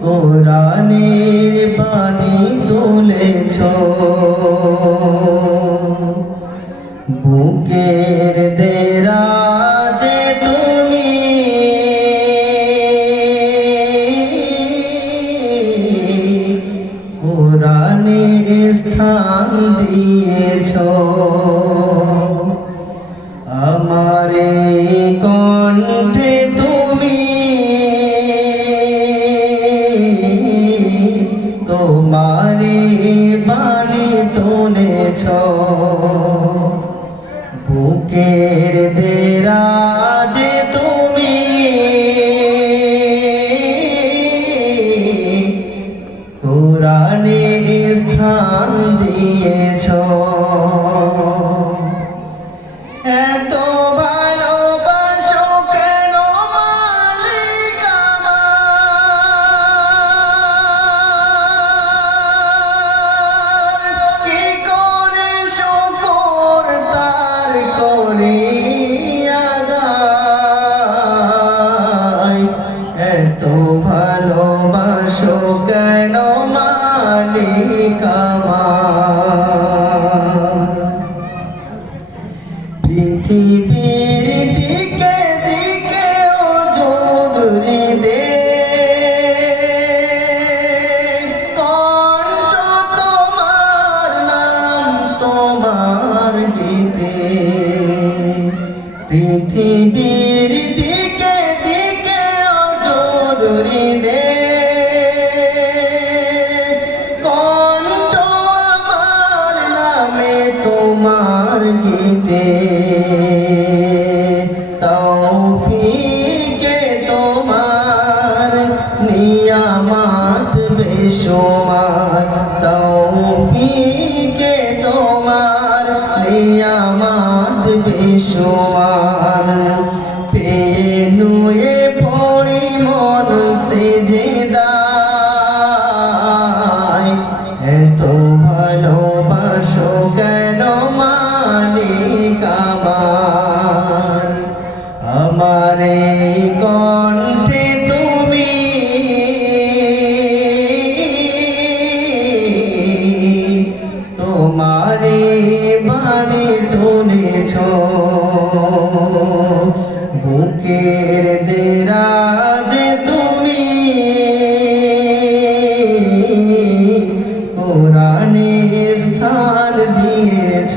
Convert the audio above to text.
কোরআনের পানি তুলেছ। বুকের দেরাজে তুমি। কোরআনে স্থান দিয়েছ। তোমারে বাণী তুলেছ। বুকের দেরাজ তুমি। কোরআনে স্থান দিয়েছ। আদায়? এত ভালোবাসো কেন মালিক আমার পৃথিবীর দিকে দিকে চৌধুরী দে কণ্ঠ আমার নামে তোমার গীতে। তৌফিকে তোমার নিয়ামাত বেশুমার। তৌফিকে তোমার নিয়ামাত বেশুমার। পড়ি মন সেজেদায়। এত ভালোবাসো কেন মালিক আমার আমার কণ্ঠে তুমি তোমারে বাণী তুলেছ। বুকের দেরাজ তুমি। কোরআনে স্থান দিয়েছ।